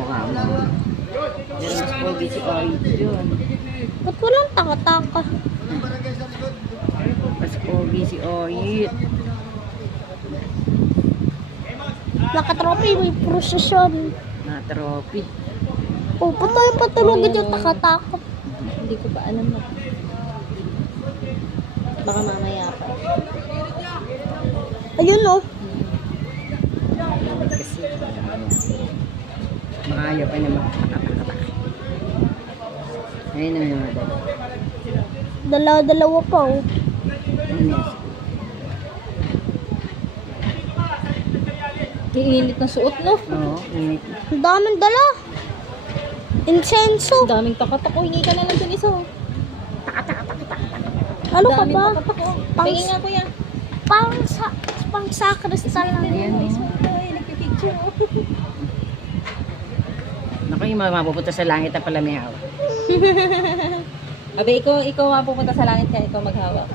mukha mo. Pero mas pogi si Oid yun. Ba't walang taka-taka? Mas pogi si Oid. Nakatropi, may prosesyon. Na trophy. Oh, patay patulogin yung taka-taka. Hindi ko pa alam na. Baka mamaya pa. Ayun oh. Kasi makaya pa naman. Ayun na yung mga Dalawa-dalawa pa oh. Iinit ng suot, no? Oo, init. Ang daming dala. Insenso. Ang daming takatako. Hingi ka na lang dun isa. Ano ka Daming ba? takatako. Pang- Tingin nga, kuya. Pang sakristal lang. Ayan, Ay, nagpipicture, oh. Naku, yung mga mapupunta sa langit na pala may hawak. Abe, ikaw pupunta sa langit ka, ikaw maghawak.